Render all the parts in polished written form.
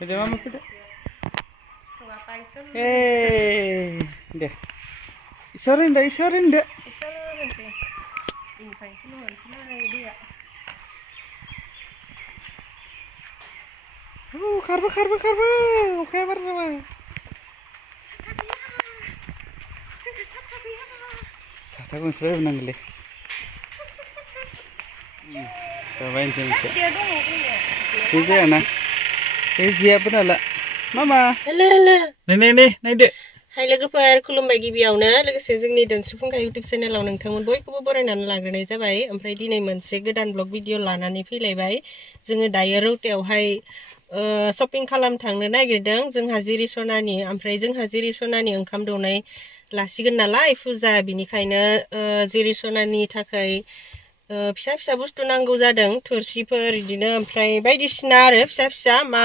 Bây giờ mà cứ đấy. Ê, để. Isorin deh. Karba. Oke, bersama. Sata pun sudah menang le. Cobain sini. Ini na. Ini siapa nala? Mama. Halo. Nih dek. Hai लोगोफोर खुलुमबाय गिबियावनो लोगोसे जोंनि दोनस्रिफुंखा YouTube चेनेलाव नोंथांमोन बयखौबो बरायनानै लाग्रोनाय जाबाय ओमफ्राय दिनै मोनसे गोदान ब्लग भिडिअ लानानै फैलायबाय जोङो दायो रौतायावहाय शपिं खालाम थांनो नागिरदों जोंहा जिरि सनानि ओमफ्राय जोंहा जिरि सनानि ओंखाम दौनाय लासिगोन नालाय फुजा बिनिखायनो जिरि सनानि थाखाय फिसा बुस्थु नांगौ जादों थोरसिफोर बिदिनो ओमफ्राय बायदिसिना आरो फिसा मा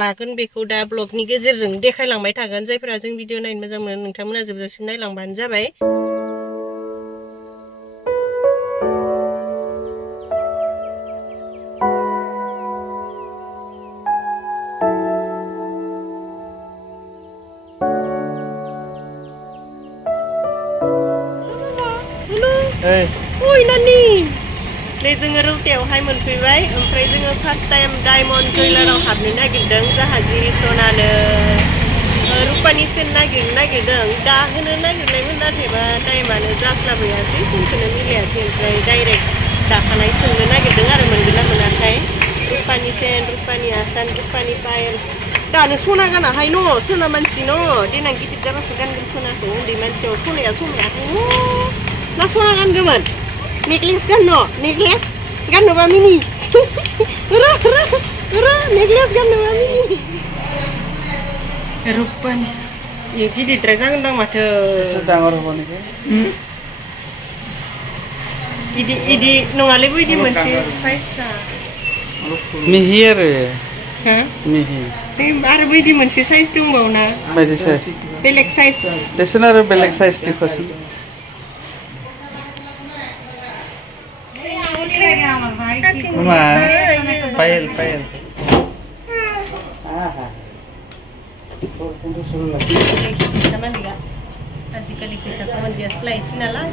लागोन बेखौ दा ब्लगनि गेजेरजों देखायलांबाय थागोन जायफोरा जों भिडिअ नायनो मोजां मोनो नोंथांमोना जोबजासिम नायलांबानो जाबाय Hey. Oi Nani, नै जोङो रौतायावहाय मोनफैबाय ओमफ्राय जोङो फार्स्ट टाइम डायमन्ड ज्वेलाराव हाबनो नागिरदों जाहा जिरि सनानो रुपानि सेन नागिरदों दाहोनो नागिरनायमोन नाथायबा टाइमानो जास्लाबहैयासै समखौनो मिलायासै ओमफ्राय डाइरेक्ट दाखानाय सोंनो नागिरदों आरो मोनगोन ना मोनाखै रुपानि सेन रुपानि आसान रुपानि पायल दानो सना गानाहाय न' सना मानसि न' देनां गिदिर जाबासो गानगोन सनाखौ उन्दै मानसियाव सनाया समायाखै ना सना गानगौमोन नेकलेस गाननो नेकलेस गाननोबा मिनि नेकलेस गाननोबा मिनि रुपानि ये गिदिरद्राय जागोनदां माथो दाङर हबो इदि नङालै बैदि मोनसे साइजआ मिहि आरो हो मिहि आरो बैदि मोनसे साइज दंबावोना बायदि साइज बेलेग साइज देसन आरो बेलेग size दिखौसो Mama, payel. Aha. Naman dia. Ajikali kita kawan dia slice nalah.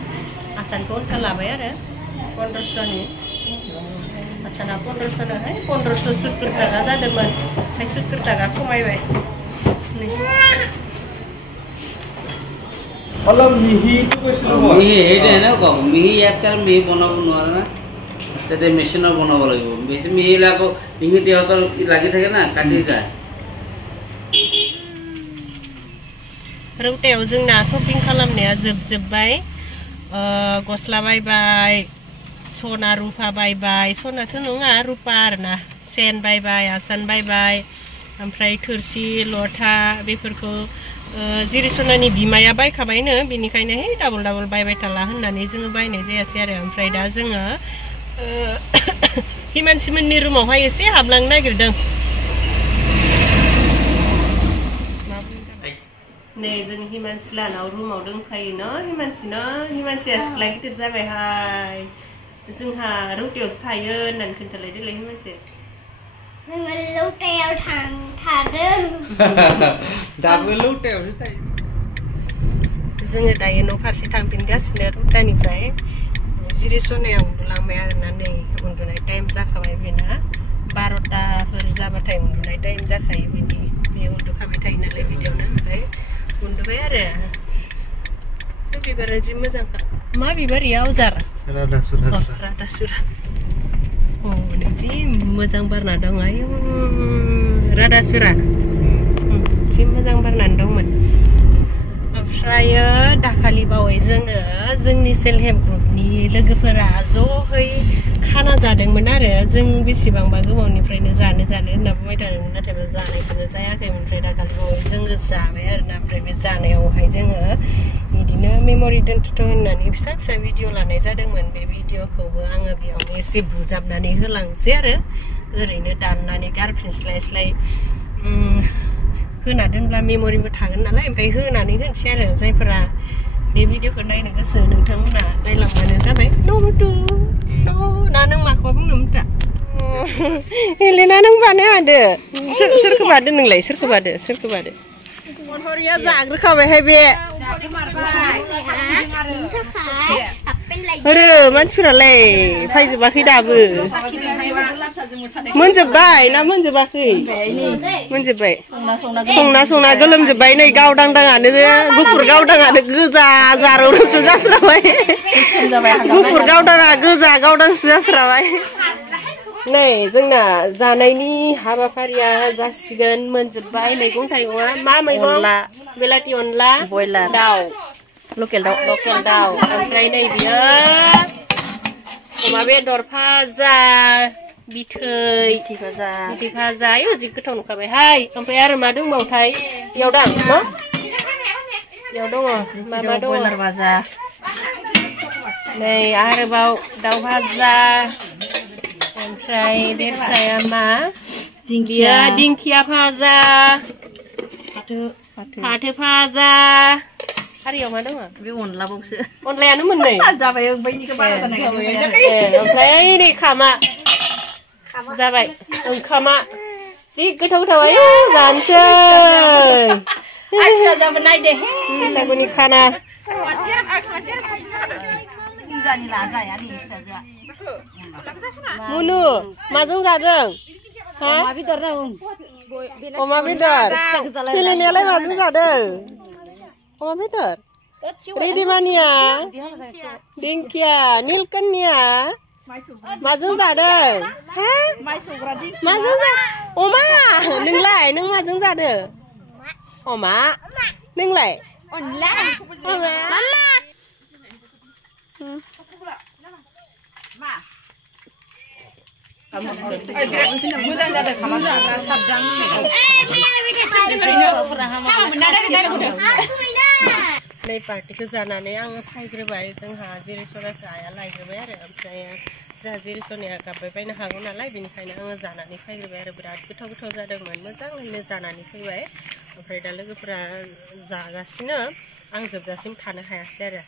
Asan pun kalabai ada. 1500 ni. Asan apa 1500 hai? 1570 taka dah demen. Hai 70 taka kumai bai. Ni. Kalau mihi itu kesel. Mihi itu na kok. Mihi ya kan mihi bono na. Jadi mesinnya bono lagi. Mesin mihi lagu ini dia hotel lagi থাকে না কাটি যায়। रौतायाव जोंना shopping खालामनाया जोबबाय गस्ला बायबाय सना रुपा बायबाय सनाथ' नङा रुपा आरोना सेन बायबाय आसान बायबाय ओमफ्राय थोरसि लथा बेफोरखौ जिरि सनानि बिमाया बायखाबायनो बिनिखायनो हे डाबल बायबाय थाला होननानै जोङो बायनाय जायासै आरो ओमफ्राय दा जोङो हिमानसिमोननि रुमावहाय एसे हाबलांनो नागिरदों नै जों हिमानसि लानाव रुमाव दंखायो न हिमानसिया सिख्ला गिदिर जाबायहाय जोंहा रौतायावसो थायो होननानै खोन्थालाय देलाय हिमानसि जोङो रौतायाव थादों दाबो रौतायावसो थायो जोङो दायो न' फारसे थांफिनगासिनो रौतानिफ्राय जिरि सनायाव उन्दुलांबाय आरोना नै उन्दुनाय टाइम जाखाबाय बेना 12ताफोर जाबाथाय उन्दुनाय टाइम जाखायो बिदि बे उन्दुखाबाय थायो नालाय बिदियावनो ओमफ्राय उन्दुबाय आरो बिबारा जि मोजांखा मा बिबार इयो आवजार राधासुरा अ नै जि मोजां बारना दं आयु राधासुरा जि मोजां बारनानै दंमोन ओमफ्राय दाखालि बावै जोङो जोंनि सेल्फ हेल्प ग्रुपनि लोगोफोरा ज'है खाना जादोंमोन आरो जों बेसेबांबा गोबावनिफ्रायनो जानो होनना बुंबाय थादोंमोन नाथायबा जानायखौनो जायाखैमोन ओमफ्राय दाखालि बावै जोङो जाबाय आरोना ओमफ्राय बे जानायावहाय जोङो बिदिनो मेम'रि दोनथ'थ' होननानै फिसा भिडिअ लानाय जादोंमोन बे भिडिअखौबो आङो बेयावनो एसे बुजाबनानै होलांसै आरो ओरैनो दाननानै गारफिनस्लाय होना दोनब्ला मेम'रिबो थागोन नालाय ओमफ्राय होनानै होनसै आरो जायफोरा बे भिडिअखौ नायनो गोसो नोंथांमोना नायलांबानो जाबाय ना नों माखौबा बुंनो मोनदा हेलेना नों बानो हादो सोरखौ बादो नोंलाय सोरखौ बादो मनहरिया जाग्रोखाबायहाय बे ओरो मानसिफोरालाय फायजोबाखै दाबो मोनजोब्बाय ना मोनजोबाखै मोनजोब्बाय संना गोलोमजोब्बाय नै गावदांदाङानो गुफुर गावदाङानो गोजा जारौरौसो जास्राबाय गुफुर गावदाङा गोजा गावदांसो जास्राबाय नै जोंना जानायनि हाबाफारिया जासिगोन मोनजोब्बाय मैगं थाइगंआ मा मैगं बेलाथि अनला बयलार दाउ लकेल दाउ ओमफ्राय नै बियो अमा बेदर भाजा बिथै भाजा आयौ जि गोथाव नुखाबायहाय ओमफ्राय आरो मा दंबावोथाय इयाव दं न इयाव दङ मा दङ बयलार भाजा नै आरोबाव दाउ भाजा ओमफ्राय देरसाया मा दिंखिया भाजा फाथो भाजा आरो इयाव मा दङ बे अनलाबावसो अनलायानो मोननै जाबाय बैनिखौ बारा जानाय ओमफ्राय नै खामा जाबाय ओंखामा जि गोथाव आयौ जानोसै जाबो नायदे बैसागुनि खाना मुनु माजों जादों अमा बेदर गेलेनायालाय माजों जादों अमा बेदर रेडिमानिया दिंखिया नीलकन्या माजों जादों माजों अमा नोंलाय नों माजों जादों अमा नोंलाय अनला मोजां जादों नै पार्टिखौ जानानै आङो फायग्रोबाय जोंहा जिरेसनाखौ आइया लायग्रोबाय आरो ओमफ्राय जोंहा जिरेसनाया गाबबाय बायनो हागौ नालाय बेनिखायनो आङो जानानै फायग्रोबाय आरो बिराद गोथाव जादोंमोन मोजाङैनो जानानै फैबाय ओमफ्राय दा लोगोफोरा जागासिनो आं जोबजासिम थानो हायासै आरो